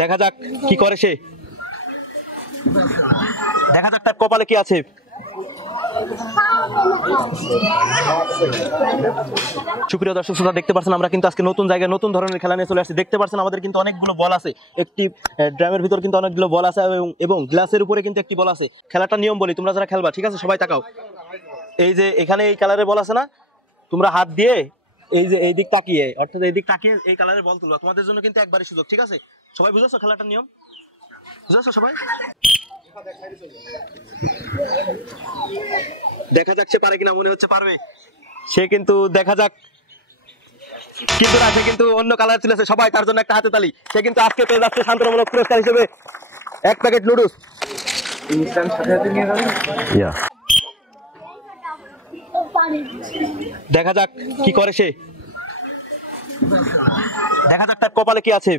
দেখা যাক কি করে সে, দেখা যাক তার কপালে কি আছে। সুপ্রিয় দর্শক শ্রোতা, দেখতে পাচ্ছেন আমরা কিন্তু আজকে নতুন জায়গায় নতুন ধরনের খেলা নিয়ে চলে আসছি। দেখতে পাচ্ছেন আমাদের কিন্তু অনেকগুলো বল আছে, একটি ড্রামের ভিতর কিন্তু অনেকগুলো বল আছে এবং গ্লাসের উপরে কিন্তু একটি বল আছে। খেলাটা নিয়ম বলি, তোমরা যারা খেলবা, ঠিক আছে, সবাই তাকাও। এই যে এখানে এই কালারের বল আছে না, তোমরা হাত দিয়ে এই যে এই দিক তাকিয়ে, অর্থাৎ এই দিক তাকিয়ে এই কালারের বল তুলবা। তোমাদের জন্য কিন্তু একবারই সুযোগ, ঠিক আছে? সবাই বুঝেছো খেলাটার নিয়ম? বুঝেছো সবাই? দেখা যাক সে পারে কিনা, মনে হচ্ছে পারবে। সে কিন্তু দেখা যাক, কিন্তু না, সে কিন্তু অন্য কালার তুলেছে। সবাই তার জন্য একটা হাতে তালি। সে কিন্তু আজকে পেয়ে যাচ্ছে শান্তনামূলক পুরস্কার হিসেবে 1 প্যাকেট নুডলস। দেখা যাক কি করে সে, দেখা যাক তার কপালে কি আছে।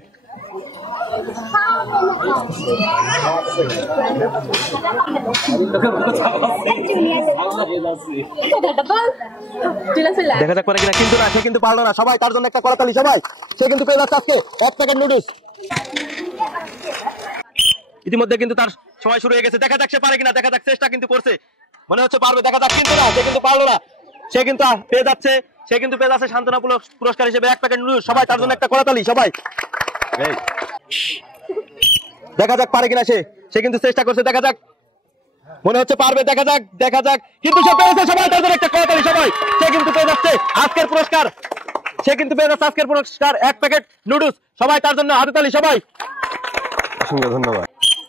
দেখা যাক পারে কিনা, কিন্তু না, সে কিন্তু পারলো না। সবাই তার জন্য একটা করতালি। সবাই, সে কিন্তু পেয়ে যাচ্ছে আজকে 1 প্যাকেট নুডলস। ইতিমধ্যে কিন্তু তার সময় শুরু হয়ে গেছে। দেখা যাক সে পারে কিনা, দেখা যাক, চেষ্টা কিন্তু করছে, মনে হচ্ছে পারবে। দেখা যাক, কিন্তু না, সে কিন্তু পারলো না। সে কিন্তু পেয়ে যাচ্ছে, সে কিন্তু পেয়ে যাচ্ছে সান্ত্বনা পুরস্কার হিসেবে 1 প্যাকেট নুডলস। সবাই তার জন্য একটা করতালি। সবাই, দেখা যাক পারে কিনা সে, সে কিন্তু চেষ্টা করছে। দেখা যাক, মনে হচ্ছে পারবে। দেখা যাক, দেখা যাক, কিন্তু সে পেরেছে। সবাই তার জন্য একটা করতালি। সবাই, সে কিন্তু পেয়ে যাচ্ছে আজকের পুরস্কার। সে কিন্তু পেয়ে যাচ্ছে আজকের পুরস্কার 1 প্যাকেট নুডলস। সবাই তার জন্য হাতে তালি। সবাই, ধন্যবাদ।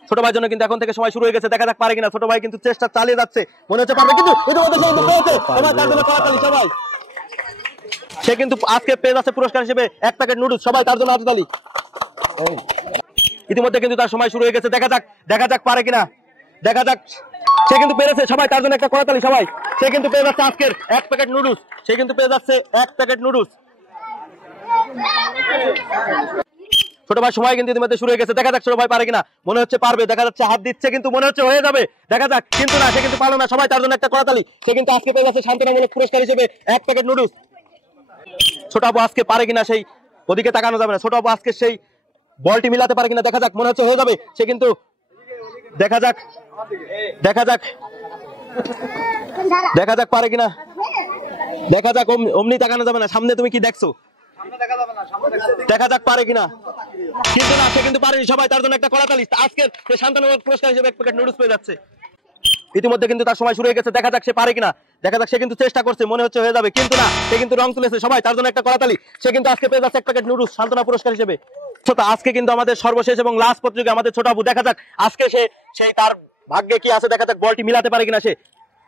ছোট ভাইয়ের জন্য কিন্তু এখন থেকে সময় শুরু হয়ে গেছে। দেখা যাক পারে কিনা। ছোট ভাই কিন্তু চেষ্টা চালিয়ে যাচ্ছে, মনে হচ্ছে পারবে, কিন্তু সবাই তার জন্য করতালি। সবাই, সে কিন্তু আজকে পেয়ে যাচ্ছে পুরস্কার হিসেবে 1 প্যাকেট নুডলস। সবাই তার জন্য হাতে তালি। ইতিমধ্যে কিন্তু তার সময় শুরু হয়ে গেছে। দেখা যাক, দেখা যাক পারে কিনা। দেখা যাক, সে কিন্তু পেরেছে। সবাই তার জন্য একটা করতালি। সবাই, সে কিন্তু পেয়ে যাচ্ছে আজকের 1 প্যাকেট নুডলস। সে কিন্তু পেয়ে যাচ্ছে 1 প্যাকেট নুডলস। ছোট ভাই সময় কিন্তু ইতিমধ্যে শুরু হয়ে গেছে। দেখা যাক ছোট ভাই পারে কিনা, মনে হচ্ছে পারবে। দেখা যাচ্ছে হাত দিচ্ছে, কিন্তু মনে হচ্ছে হয়ে যাবে। দেখা যাক, কিন্তু না, সে কিন্তু পারলো না। সবাই তার জন্য একটা করতালি। সে কিন্তু আজকে পেয়ে যাচ্ছে শান্তনামূলক পুরস্কার হিসেবে 1 প্যাকেট নুডলস। ছোট আপু আজকে পারে কিনা, সেই ওদিকে তাকানো যাবে না। ছোট আপু আজকে সেই বলটি মিলাতে পারে কিনা। দেখা যাক, মনে হচ্ছে হয়ে যাবে। সে কিন্তু, দেখা যাক, দেখা যাক, দেখা যাক পারে কিনা। দেখা যাক, অমনি তাকানো যাবে না। সামনে তুমি কি দেখছো? দেখা যাক পারে কিনা, কিন্তু না, সে কিন্তু পারেনি। সবাই তার জন্য একটা করতালি। আজকের শান্তনামূলক পুরস্কার হিসেবে 1 প্যাকেট নুডলস পেয়ে যাচ্ছে। ইতিমধ্যে কিন্তু তার সময় শুরু হয়ে গেছে। দেখা যাক সে পারে কিনা। দেখা যাক, সে কিন্তু চেষ্টা করছে, মনে হচ্ছে হয়ে যাবে, কিন্তু না, সে কিন্তু রং তুলেছে। সবাই তার জন্য একটা করতালি। সে কিন্তু আজকে পেয়ে যাচ্ছে 1 প্যাকেট নুডলস শান্তনা পুরস্কার হিসেবে। আজকে কিন্তু আমাদের সর্বশেষ এবং লাস্ট প্রতিযোগী আমাদের ছোট আপু। দেখা যাক আজকে সে সেই তার ভাগ্যে কি আছে। দেখা যাক বলটি মিলাতে পারে কিনা সে।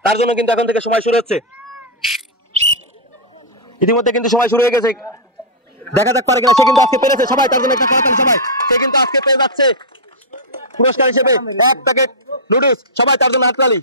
তার জন্য কিন্তু এখন থেকে সময় শুরু হচ্ছে। ইতিমধ্যে কিন্তু সময় শুরু হয়ে গেছে। দেখা যাক পারে কিনা। সে কিন্তু আজকে পেরেছে। সবাই তার জন্য একটা করতালি। সবাই, সে কিন্তু আজকে পেয়ে যাচ্ছে পুরস্কার হিসেবে 1 প্যাকেট নুডলস। সবাই তার জন্য হাততালি।